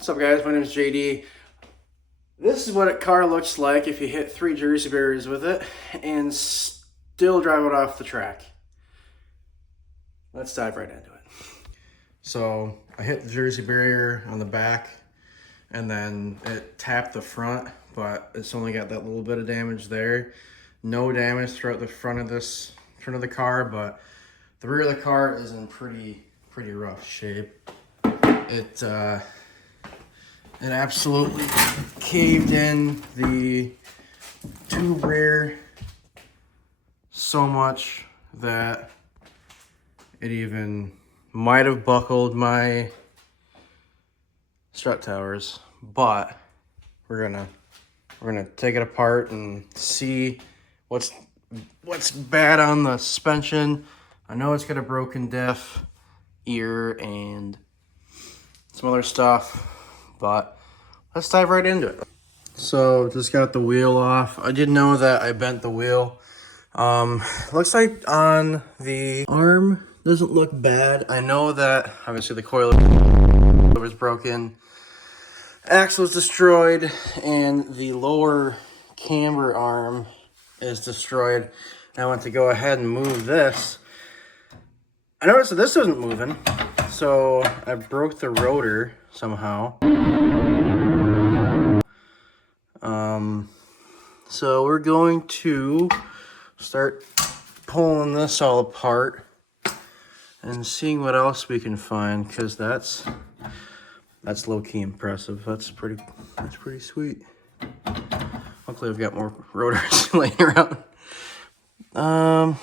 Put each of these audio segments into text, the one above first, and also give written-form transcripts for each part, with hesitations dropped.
What's up, guys? My name is JD. This is what a car looks like if you hit 3 jersey barriers with it and still drive it off the track. Let's dive right into it. So I hit the jersey barrier on the back and then it tapped the front, but it's only got that little bit of damage there. No damage throughout the front of the car, but the rear of the car is in pretty rough shape. It absolutely caved in the tube rear so much that it even might have buckled my strut towers, but we're gonna take it apart and see what's bad on the suspension. I know it's got a broken diff, ear, and some other stuff, but let's dive right into it. So just got the wheel off. I did know that I bent the wheel. Looks like on the arm doesn't look bad. I know that obviously the coil was broken, axle was destroyed, and the lower camber arm is destroyed. I went to go ahead and move this. I noticed that this isn't moving, so I broke the rotor somehow. So we're going to start pulling this all apart and seeing what else we can find, because that's low-key impressive. That's pretty sweet. Hopefully I've got more rotors laying around. Yeah,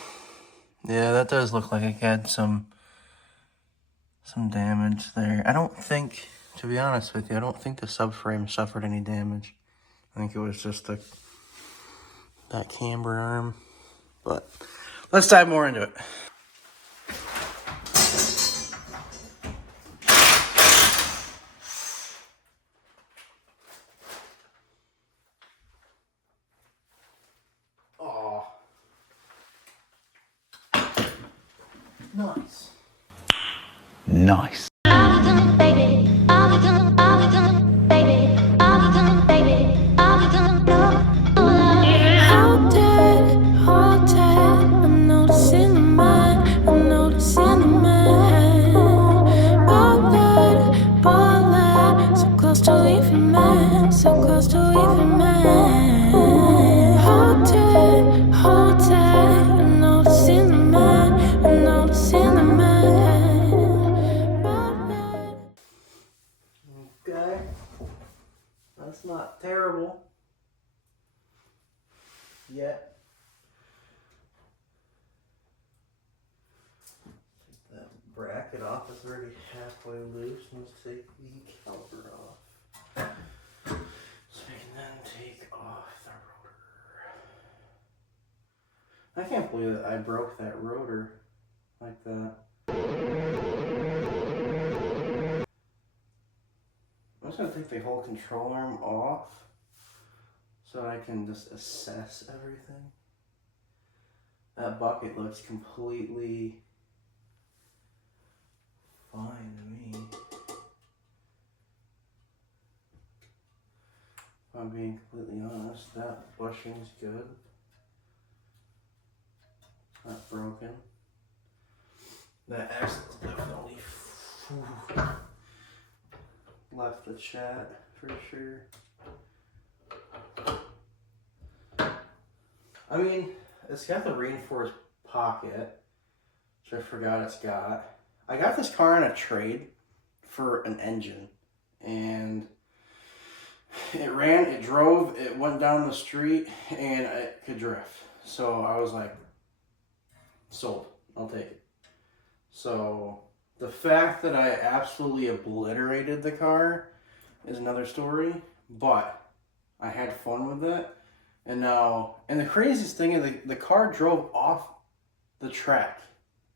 that does look like it had some damage there. I don't think, to be honest with you, I don't think the subframe suffered any damage. I think it was just that camber arm. But let's dive more into it. Oh, nice. Nice. Okay, that's not terrible yet. Take that bracket off, it's already halfway loose. Let's take the caliper off, so we can then take off the rotor. I can't believe that I broke that rotor like that. I'm just going to take the whole control arm off so I can just assess everything. That bucket looks completely fine to me. If I'm being completely honest, that bushing's good. It's not broken. That axle's definitely left the chat for sure. I mean, it's got the reinforced pocket, which I forgot it's got. I got this car on a trade for an engine, and it drove, it went down the street, and it could drift. So I was like, sold, I'll take it. So the fact that I absolutely obliterated the car is another story, but I had fun with it. And the craziest thing is the car drove off the track,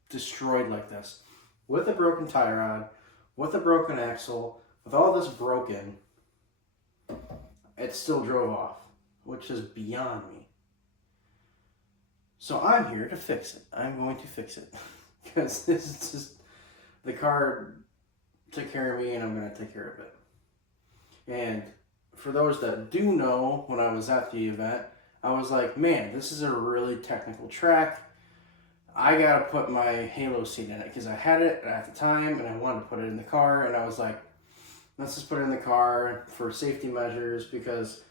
destroyed like this, with a broken tie rod, with a broken axle, with all this broken, it still drove off, which is beyond me. So I'm here to fix it. I'm going to fix it. Because this is just, the car took care of me and I'm going to take care of it. And for those that do know, when I was at the event, I was like, man, this is a really technical track. I gotta put my Halo seat in it because I had it at the time and I wanted to put it in the car, and I was like, let's just put it in the car for safety measures, because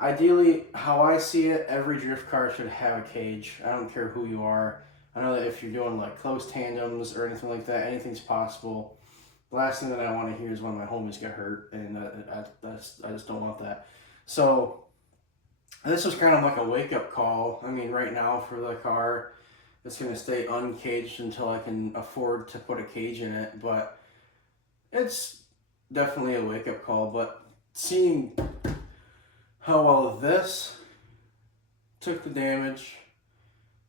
ideally, how I see it, every drift car should have a cage. I don't care who you are. I know that if you're doing like close tandems or anything like that, anything's possible. The last thing that I want to hear is one of my homies get hurt, and I just don't want that. So this was kind of like a wake-up call. I mean, right now for the car, it's going to stay uncaged until I can afford to put a cage in it, but it's definitely a wake-up call. But seeing how well this took the damage,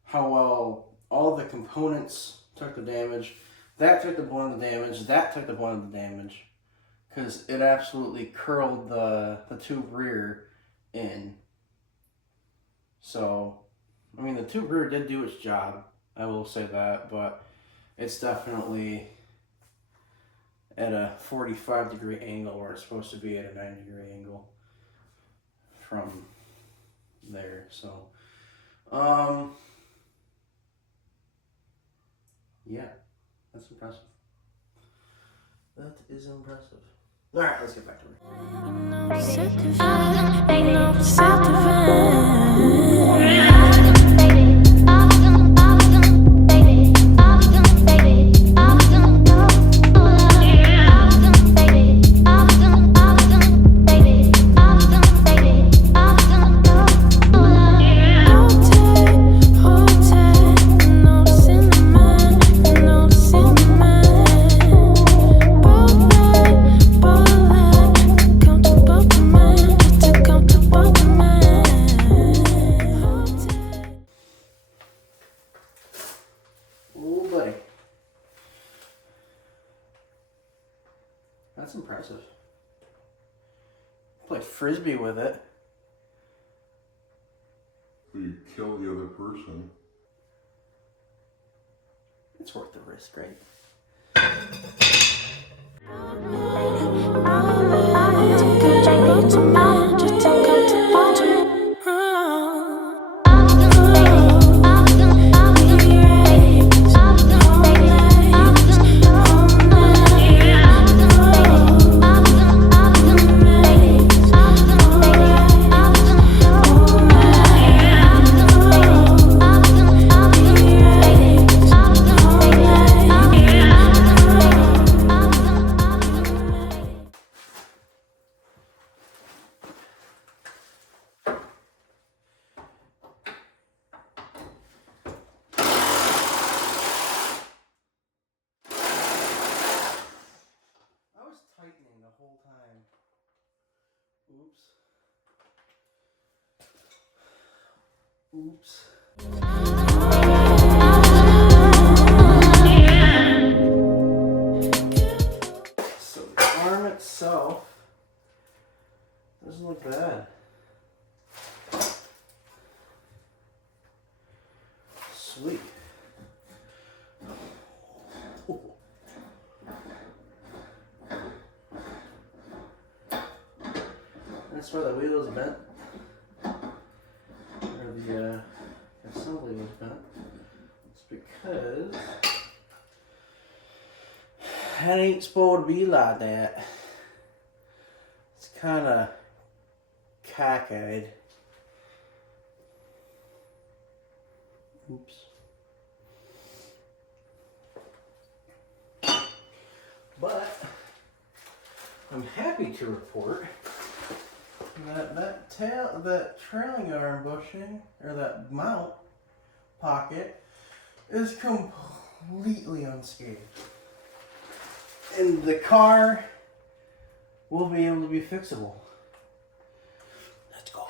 how well all the components took the damage, that took the brunt of the damage, that took the brunt of the damage, because it absolutely curled the tube rear in. So, I mean, the tube rear did do its job, I will say that, but it's definitely at a 45-degree angle where it's supposed to be at a 90-degree angle from there. So, yeah, that's impressive. That is impressive. All right, let's get back to it. That's impressive. Played frisbee with it. You kill the other person. It's worth the risk, right? Tightening the whole time. Oops. So the arm itself doesn't look bad. Sweet. That's where the wheel is bent, or the assembly was bent. It's because that ain't supposed to be like that. It's kind of cockeyed. Oops. But I'm happy to report that trailing arm bushing, or that mount pocket, is completely unscathed. And the car will be able to be fixable. Let's go.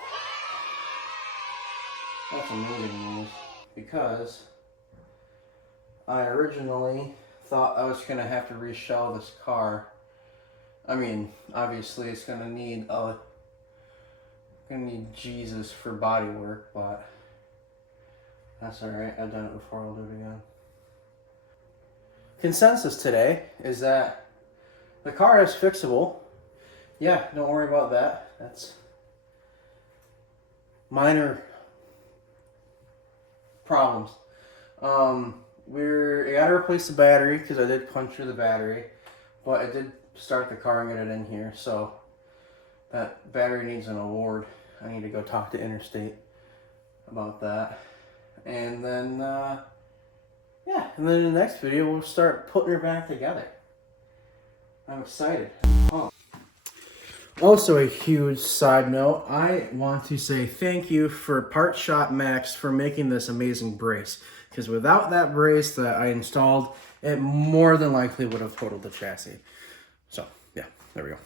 That's amazing news, because I originally thought I was going to have to reshell this car. I mean, obviously it's going to need Jesus for body work, but that's alright. I've done it before, I'll do it again. Consensus today is that the car is fixable. yeah, don't worry about that. That's minor problems. I gotta replace the battery because I did puncture the battery, but I did start the car and get it in here, so that battery needs an award. I need to go talk to Interstate about that. And then, yeah, and then in the next video, we'll start putting her back together. I'm excited. I'm pumped. Also, a huge side note, I want to say thank you for Part Shop Max for making this amazing brace. Because without that brace that I installed, it more than likely would have totaled the chassis. So, yeah, there we go.